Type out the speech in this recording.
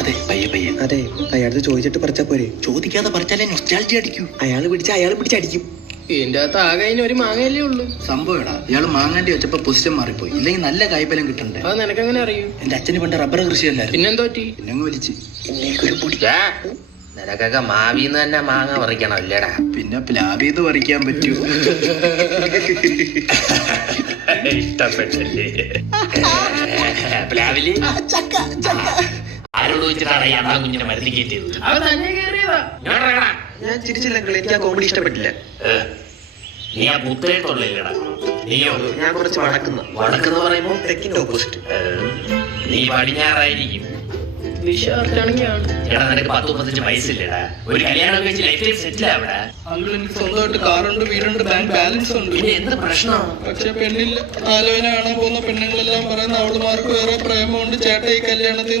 അതെ പയ്യെ പയ്യെ. അതെ അയാളത് ചോദിച്ചിട്ട് പറിച്ചാ പോരെ. ചോദിക്കാതെ പറിച്ചാലേ നൊസ്റ്റാൾജി അടിക്കൂ. അയാൾ പിടിച്ചടിക്കും. ഇതിന്റെ അകത്ത് ആകെ അതിന് ഒരു മാങ്ങയല്ലേ ഉള്ളൂ. സംഭവടാ ഇയാള് മാങ്ങാണ്ടി വെച്ചപ്പോ പൊസിഷൻ മാറിപ്പോയി. ഇല്ലെങ്കിൽ നല്ല കായ്ഫലം കിട്ടണ്ടേ. അത് നിനക്കെങ്ങനെ അറിയൂ? എന്റെ അച്ഛന് പണ്ട് റബ്ബർ കൃഷിയല്ലായിരുന്നു. പിന്നെന്തോ പറ്റി? പിന്നെ വലിച്ച് നിനക്കൊക്കെ മാവിന്ന് തന്നെ മാങ്ങ പറിക്കണം അല്ലേടാ? പിന്നെ പ്ലാബീന്ന് പറിക്കാൻ പറ്റൂ. ഇഷ്ടപ്പെട്ടല്ലേ പ്ലാവില്? ആരോട് വെച്ചിട്ടാണ് ഈ അണ്ണാ കുഞ്ഞിനെ മരുന്ന് കയറ്റിയത്? അവ തന്നെ കയറിയതാ. ഞാൻ ചിരിച്ചില്ല, എനിക്ക് ആ കോമഡി ഇഷ്ടപ്പെട്ടില്ല. നീ ആ പുത്തേട്ടുള്ളില്ലടാ. നീയോ? ഞാൻ കുറച്ച് വടക്കെന്ന് പറയുമ്പോ തെക്കിന്റെ ഓപ്പോസിറ്റ്. നീ പടിഞ്ഞാറായിരിക്കും. വിശ്വാസാണെങ്കിലാണ്. എടാ നിനക്ക് 10-35 വയസ്സില്ലടാ. ഒരു കല്യാണം കഴിച്ച് ലൈഫ് ടൈം സെറ്റിൽ ആവടാ. എനിക്ക് സ്വന്തമായിട്ട് കാറുണ്ട്, വീടുണ്ട്, ബാങ്ക് ബാലൻസ് ഉണ്ട്. പിന്നെ എന്ത് പ്രശ്നം? പക്ഷെ പെണ്ണില്ല. ആലോചന കാണാൻ പോകുന്ന പെണ്ണുങ്ങളെല്ലാം പറയുന്ന അവളുമാർക്ക് വേറെ പ്രേമമുണ്ട് ചേട്ടാ ഈ കല്യാണത്തിൽ